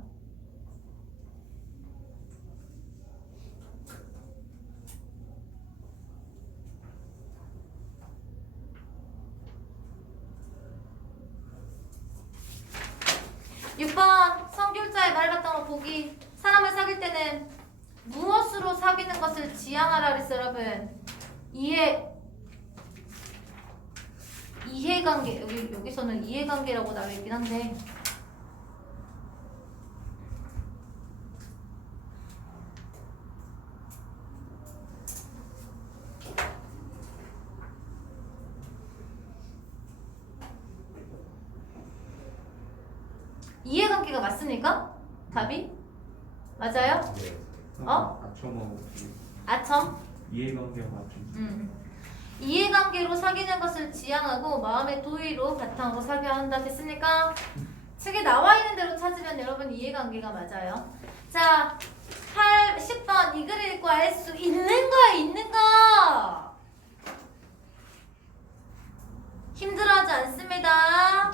성교자의 말 바탕으로 보기. 사람을 사귈 때는 무엇으로 사귀는 것을 지향하라 그랬어요, 여러분. 이해관계. 여기서는 이해관계라고 나와 있긴 한데. 이해관계가 맞습니까? 답이? 맞아요? 네. 아첨하고 아첨? 이해관계가 맞죠. 이해관계로 사귀는 것을 지향하고 마음의 도의로 바탕으로 사귀어야 한다. 됐습니까? 책에 나와 있는 대로 찾으면 여러분 이해관계가 맞아요. 자, 10번 이 글을 읽고 알 수 있는 거야, 있는 거. 힘들어하지 않습니다.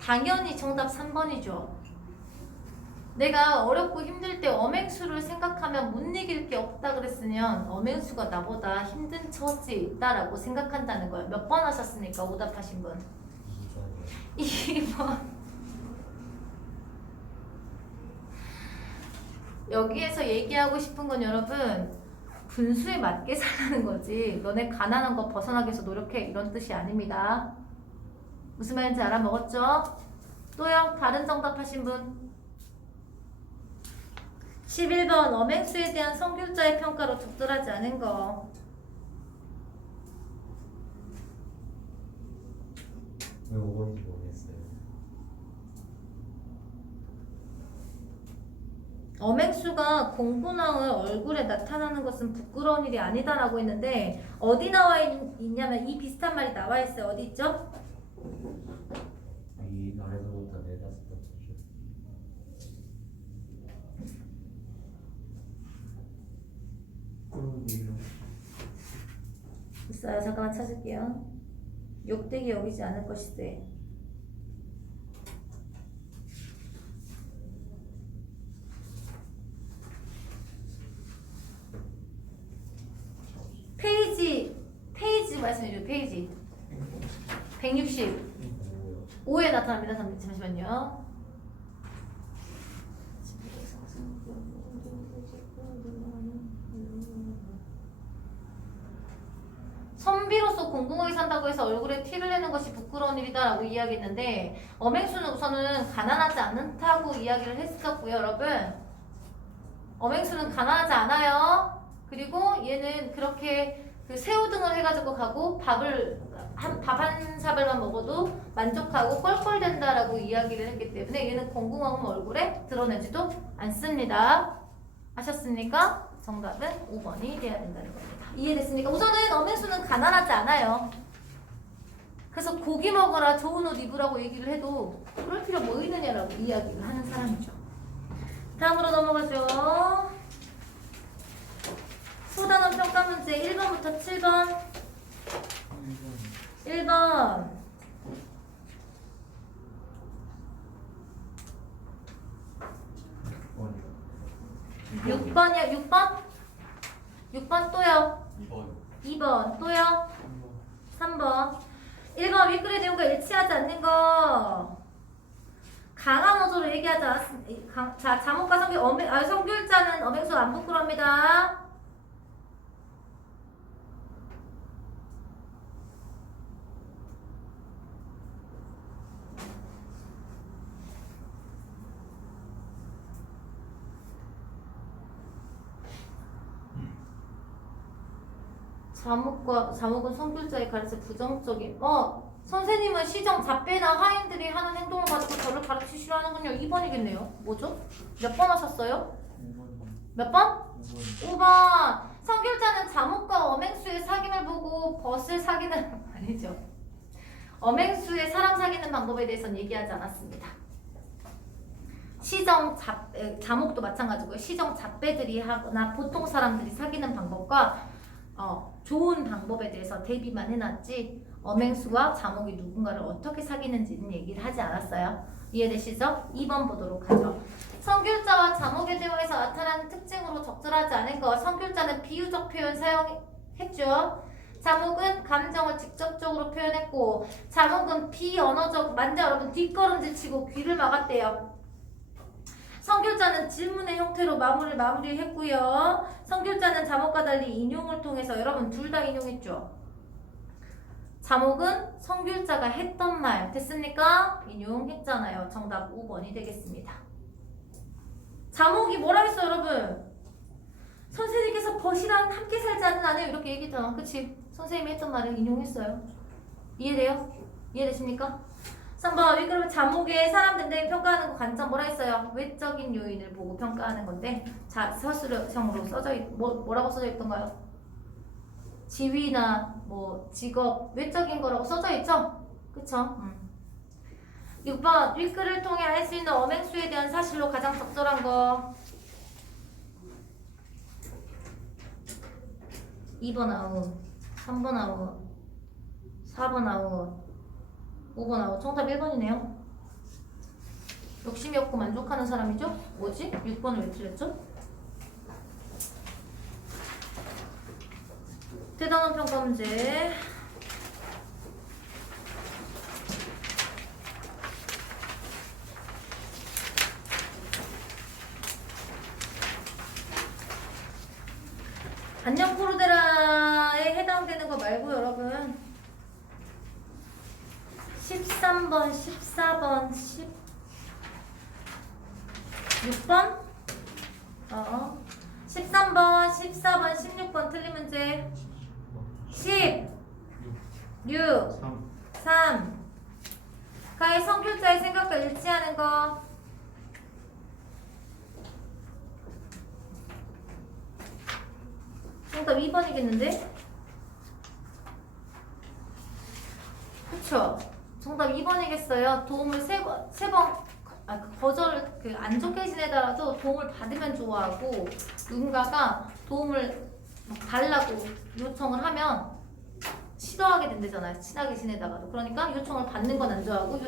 당연히 정답 3번이죠. 내가 어렵고 힘들 때 엄행수를 생각하면 못 이길 게 없다 그랬으면 엄행수가 나보다 힘든 처지에 있다라고 생각한다는 거예요. 몇 번 하셨습니까? 오답하신 분. 2번. 여기에서 얘기하고 싶은 건 여러분 분수에 맞게 살라는 거지 너네 가난한 거 벗어나기 위해서 노력해 이런 뜻이 아닙니다. 무슨 말인지 알아먹었죠? 또요? 다른 정답 하신 분? 11번 엄행수에 대한 성교자의 평가로 적절하지 않은 거. 왜 5번인지 모르겠어요. 엄행수가 공부낭을 얼굴에 나타나는 것은 부끄러운 일이 아니다라고 했는데 어디 나와 있냐면 이 비슷한 말이 나와 있어요. 어디 있죠? 이 아래서부터 내려서부터 있어요. 잠깐만 찾을게요. 욕되게 여기지 않을 것이대. 페이지 말씀해줘요. 페이지 165에 나타납니다. 잠시만요. 선비로서 공공하게 산다고 해서 얼굴에 티를 내는 것이 부끄러운 일이다라고 이야기했는데 엄행수는 우선은 가난하지 않다고 이야기를 했었고요, 여러분. 엄행수는 가난하지 않아요. 그리고 얘는 그렇게 그 새우 등을 해가지고 가고 밥 한 사발만 먹어도 만족하고 껄껄댄다라고 이야기를 했기 때문에 얘는 공공함은 얼굴에 드러내지도 않습니다. 아셨습니까? 정답은 5번이 돼야 된다는 겁니다. 이해됐습니까? 우선은 엄행수는 가난하지 않아요. 그래서 고기 먹어라, 좋은 옷 입으라고 얘기를 해도 그럴 필요 뭐 있느냐라고 이야기를 하는 사람이죠. 다음으로 넘어가죠. 소단원 평가 문제 1번부터 7번. 1번. 6번이야. 6번? 6번 또요. 2번. 2번 또요. 3번. 1번 윗글의 내용과 일치하지 않는 거. 강한 어조로 얘기하지 않았습니다. 자, 자목과 성교일자는 엄행수 안 부끄러웁니다. 자목은 성교일자에 가르쳐 부정적인 선생님은 시정 잡배나 하인들이 하는 행동을 가지고 저를 가르치시려 하는군요. 2번이겠네요. 뭐죠? 몇 번 하셨어요? 몇 번? 5번. 성교일자는 자목과 엄행수의 사귐을 보고 벗을 사귀는 아니죠. 엄행수의 사람 사귀는 방법에 대해서는 얘기하지 않았습니다. 자목도 마찬가지고요. 시정 잡배들이 하거나 보통 사람들이 사귀는 방법과 좋은 방법에 대해서 대비만 해놨지 엄행수와 자목이 누군가를 어떻게 사귀는지는 얘기를 하지 않았어요. 이해되시죠? 2번 보도록 하죠. 성교일자와 자목의 대화에서 나타나는 특징으로 적절하지 않은 것. 성교일자는 비유적 표현 사용했죠. 자목은 감정을 직접적으로 표현했고 자목은 비언어적 만재 여러분 뒷걸음질 치고 귀를 막았대요. 성교일자는 질문의 형태로 마무리했고요. 성교일자는 자목과 달리 인용을 통해서 여러분 둘 다 인용했죠. 자목은 성교일자가 했던 말 됐습니까? 인용했잖아요. 정답 5번이 되겠습니다. 자목이 뭐라 했어 여러분? 선생님께서 벗이랑 함께 살지 않아요 이렇게 얘기했잖아. 그치? 선생님이 했던 말을 인용했어요. 이해돼요? 이해되십니까? 3번 윗그룹 자목의 사람 든든히 평가하는 거 관점 뭐라 했어요? 외적인 요인을 보고 평가하는 건데 자 서술형으로 뭐라고 써져 있던가요? 지위나 뭐 직업 외적인 거라고 써져 있죠? 그쵸? 6번 윗글을 통해 알 수 있는 엄행수에 대한 사실로 가장 적절한 거 2번 아웃 3번 아웃 4번 아웃 5번 아웃. 정답 1번이네요. 욕심이 없고 만족하는 사람이죠? 뭐지? 6번을 왜 틀렸죠? 대단한 평가 문제. 안녕 포르데라에 해당되는 거 말고 여러분 13번, 14번, 16번? 13번, 14번, 16번 틀린 문제 10, 6, 3 가의 성교일자의 생각과 일치하는 거 정답 2번이겠는데? 그쵸? 정답 2번이겠어요. 도움을 거절, 안 좋게 지내더라도 도움을 받으면 좋아하고 누군가가 도움을 달라고 요청을 하면 싫어하게 된대잖아요. 친하게 지내다가도. 그러니까 요청을 받는 건 안 좋아하고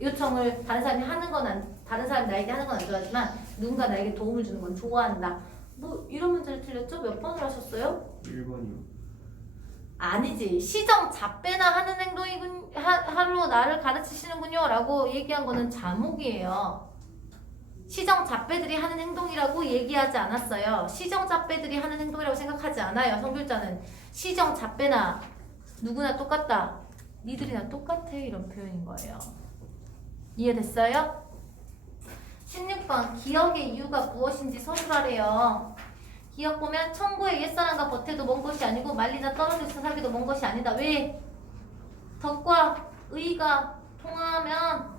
요청을 다른 사람이 하는 건 다른 사람이 나에게 하는 건 안 좋아하지만 누군가 나에게 도움을 주는 건 좋아한다. 뭐 이런 문제를 틀렸죠? 몇 번을 하셨어요? 1번이요. 아니지. 시정 잡배나 하는 행동이군 하루 나를 가르치시는군요 라고 얘기한 거는 자목이에요. 시정 잡배들이 하는 행동이라고 얘기하지 않았어요. 시정 잡배들이 하는 행동이라고 생각하지 않아요. 성교일자는 시정 잡배나 누구나 똑같다. 니들이나 똑같아. 이런 표현인 거예요. 이해됐어요? 16번 기억의 이유가 무엇인지 서술하래요. 기억 보면 청구의 옛사람과 버태도 먼 것이 아니고 말리다 떨어져서 살기도 먼 것이 아니다. 왜? 덕과 의가 통하면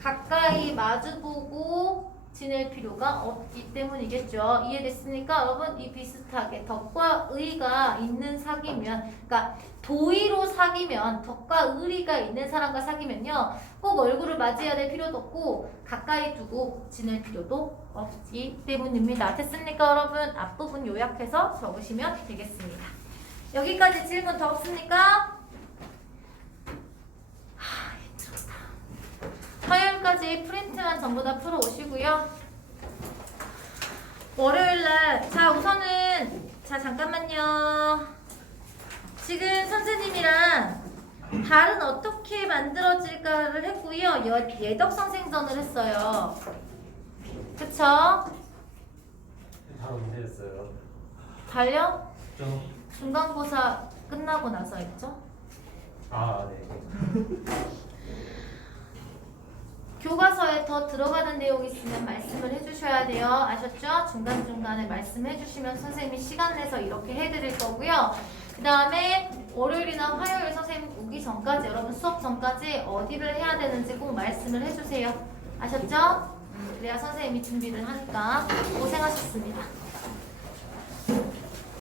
가까이 마주보고 지낼 필요가 없기 때문이겠죠. 이해됐습니까? 여러분 이 비슷하게 덕과 의가 있는 사귀면, 그러니까 도의로 사귀면, 덕과 의리가 있는 사람과 사귀면요 꼭 얼굴을 맞이해야 될 필요도 없고 가까이 두고 지낼 필요도 없기 때문입니다. 됐습니까 여러분? 앞부분 요약해서 적으시면 되겠습니다. 여기까지 질문 더 없습니까? 화요일까지 프린트만 전부 다 풀어 오시고요. 월요일날 자 우선은 자 잠깐만요. 지금 선생님이랑 달은 어떻게 만들어질까를 했고요. 예덕성 생전을 했어요. 그쵸? 다 언제 했어요? 달요? 좀. 중간고사 끝나고 나서 했죠? 아, 네. 교과서에 더 들어가는 내용이 있으면 말씀을 해주셔야 돼요. 아셨죠? 중간중간에 말씀해 주시면 선생님이 시간 내서 이렇게 해드릴 거고요. 그 다음에 월요일이나 화요일 선생님 오기 전까지, 여러분 수업 전까지 어디를 해야 되는지 꼭 말씀을 해주세요. 아셨죠? 그래야 선생님이 준비를 하니까 고생하셨습니다.